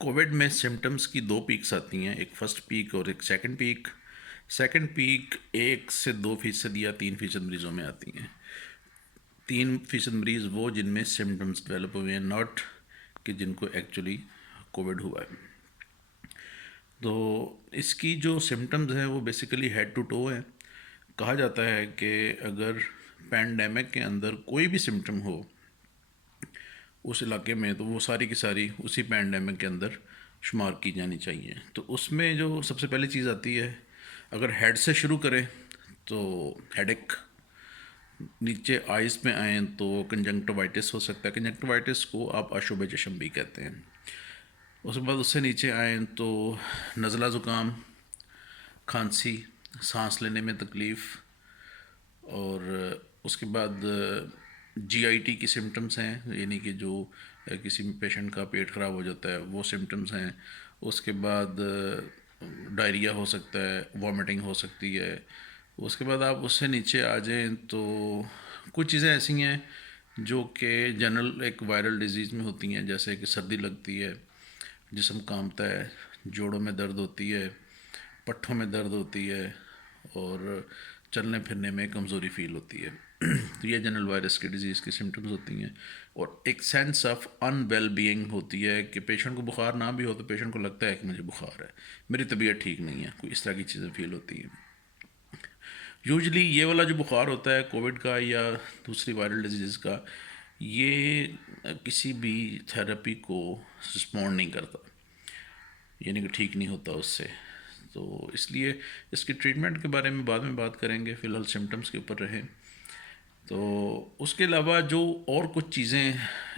Covid میں symptoms کی دو packs آتی ہیں، ایک فرسٹ پیک اور ایک سیکنڈ پیک۔ سیکنڈ پیک 1 سے 2% یا 3% مریضوں میں آتی ہیں۔ 3% مریض وہ جن میں سمٹمز ڈیولپ ہوئے ہیں، ناٹ کہ جن کو ایکچولی کووڈ ہوا ہے۔ تو اس کی جو سمٹمز ہیں وہ بیسیکلی ہیڈ ٹو ٹو ہیں۔ کہا جاتا ہے کہ اگر پینڈیمک کے اندر کوئی بھی سمٹم ہو اس علاقے میں تو وہ ساری کی ساری اسی پینڈیمک کے اندر شمار کی جانی چاہیے۔ تو اس میں جو سب سے پہلی چیز آتی ہے، اگر ہیڈ سے شروع کریں تو ہیڈ ایک، نیچے آئز میں آئیں تو کنجنکٹیوائٹس ہو سکتا ہے، کنجنکٹیوائٹس کو آپ آشوب چشم بھی کہتے ہیں۔ اس کے بعد اس سے نیچے آئیں تو نزلہ زکام، کھانسی، سانس لینے میں تکلیف، اور اس کے بعد جی آئی ٹی کی سمٹمز ہیں، یعنی کہ جو کسی پیشنٹ کا پیٹ خراب ہو جاتا ہے وہ سمٹمز ہیں۔ اس کے بعد ڈائریا ہو سکتا ہے، وامٹنگ ہو سکتی ہے۔ اس کے بعد آپ اس سے نیچے آ جائیں تو کچھ چیزیں ایسی ہیں جو کہ جنرل ایک وائرل ڈیزیز میں ہوتی ہیں، جیسے کہ سردی لگتی ہے، جسم کانپتا ہے، جوڑوں میں درد ہوتی ہے، پٹھوں میں درد ہوتی ہے، اور چلنے پھرنے میں کمزوری فیل ہوتی ہے۔ تو یہ جنرل وائرس کی ڈیزیز کی سمٹمز ہوتی ہیں۔ اور ایک sense of unwell being ہوتی ہے کہ پیشنٹ کو بخار نہ بھی ہو تو پیشنٹ کو لگتا ہے کہ مجھے بخار ہے، میری طبیعت ٹھیک نہیں ہے، کوئی اس طرح کی چیزیں فیل ہوتی ہیں۔ یوزلی یہ والا جو بخار ہوتا ہے کووڈ کا یا دوسری وائرل ڈیزیز کا، یہ کسی بھی تھراپی کو رسپونڈ نہیں کرتا، یعنی کہ ٹھیک نہیں ہوتا اس سے۔ تو اس لیے اس کی ٹریٹمنٹ کے بارے میں بعد میں بات کریں گے، فی الحال سمٹمس کے اوپر رہیں۔ تو اس کے علاوہ جو اور کچھ چیزیں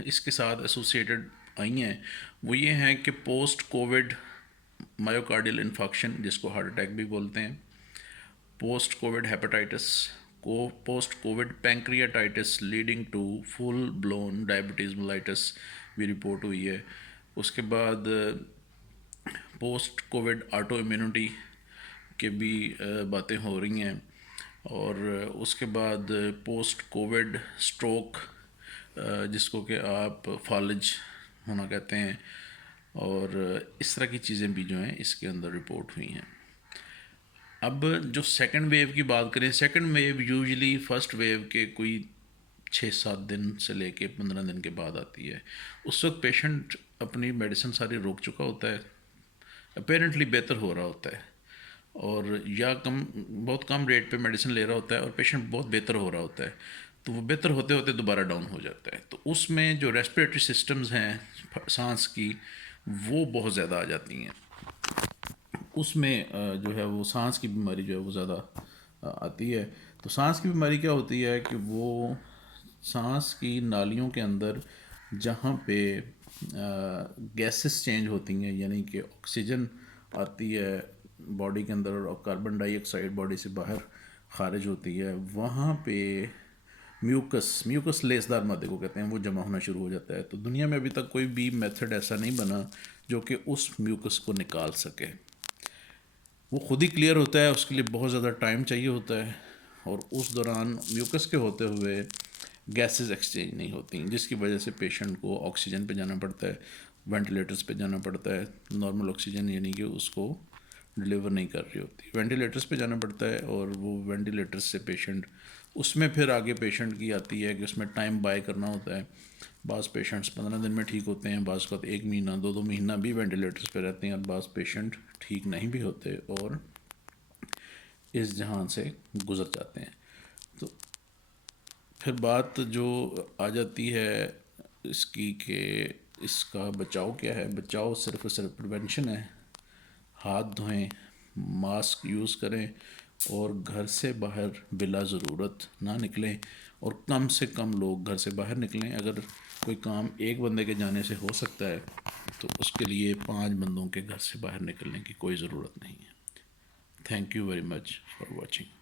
اس کے ساتھ ایسوسیٹڈ آئی ہیں وہ یہ ہیں کہ پوسٹ کووڈ مایوکارڈیل انفارکشن، جس کو ہارٹ اٹیک بھی بولتے ہیں، پوسٹ کووڈ ہیپاٹائٹس کو، post covid pancreatitis leading to full blown diabetes mellitus بھی رپورٹ ہوئی ہے۔ اس کے بعد پوسٹ کووڈ آٹو امیونٹی کے بھی باتیں ہو رہی ہیں، اور اس کے بعد پوسٹ کووڈ سٹروک، جس کو کہ آپ فالج ہونا کہتے ہیں، اور اس طرح کی چیزیں بھی جو ہیں اس کے اندر رپورٹ ہوئی ہیں۔ اب جو سیکنڈ ویو کی بات کریں، second wave usually first wave کے کوئی 6-7 دن سے لے کے 15 دن کے بعد آتی ہے۔ اس وقت پیشنٹ اپنی میڈیسن ساری روک چکا ہوتا ہے، اپیرنٹلی بہتر ہو رہا ہوتا ہے، اور یا بہت کم ریٹ پہ میڈیسن لے رہا ہوتا ہے، اور پیشنٹ بہت بہتر ہو رہا ہوتا ہے، تو وہ بہتر ہوتے ہوتے دوبارہ ڈاؤن ہو جاتا ہے۔ تو اس میں جو ریسپریٹری سسٹمز ہیں سانس کی، وہ بہت زیادہ آ جاتی ہیں۔ اس میں جو ہے وہ سانس کی بیماری جو ہے وہ زیادہ آتی ہے۔ تو سانس کی بیماری کیا ہوتی ہے کہ وہ سانس کی نالیوں کے اندر جہاں پہ گیسز چینج ہوتی ہیں، یعنی کہ آکسیجن آتی ہے باڈی کے اندر اور کاربن ڈائی آکسائڈ باڈی سے باہر خارج ہوتی ہے، وہاں پہ میوکس لیسدار مادے کو کہتے ہیں، وہ جمع ہونا شروع ہو جاتا ہے۔ تو دنیا میں ابھی تک کوئی بھی میتھڈ ایسا نہیں بنا جو کہ اس میوکس کو نکال سکے۔ وہ خود ہی کلیئر ہوتا ہے، اس کے لیے بہت زیادہ ٹائم چاہیے ہوتا ہے، اور اس دوران میوکس کے ہوتے ہوئے گیسز ایکسچینج نہیں ہوتی، جس کی وجہ سے پیشنٹ کو آکسیجن پہ جانا پڑتا ہے، وینٹیلیٹرز پہ جانا پڑتا ہے۔ نارمل آکسیجن یعنی کہ اس کو ڈلیور نہیں کر رہی ہوتی، وینٹیلیٹرز پہ جانا پڑتا ہے، اور وہ وینٹیلیٹرز سے پیشنٹ، اس میں پھر آگے پیشنٹ کی آتی ہے کہ اس میں ٹائم بائی کرنا ہوتا ہے۔ بعض پیشنٹس 15 دن میں ٹھیک ہوتے ہیں، بعض کا 1 مہینہ 2 مہینہ بھی وینٹیلیٹرز پہ رہتے ہیں، اور بعض پیشنٹ ٹھیک نہیں بھی ہوتے اور اس جہان سے گزر جاتے ہیں۔ تو پھر بات جو آ جاتی ہے اس کی کہ اس کا بچاؤ کیا ہے۔ بچاؤ صرف اور صرف پریونشن ہے، ہاتھ دھوئیں، ماسک یوز کریں، اور گھر سے باہر بلا ضرورت نہ نکلیں، اور کم سے کم لوگ گھر سے باہر نکلیں۔ اگر کوئی کام ایک بندے کے جانے سے ہو سکتا ہے تو اس کے لیے 5 بندوں کے گھر سے باہر نکلنے کی کوئی ضرورت نہیں ہے۔ Thank you very much for watching.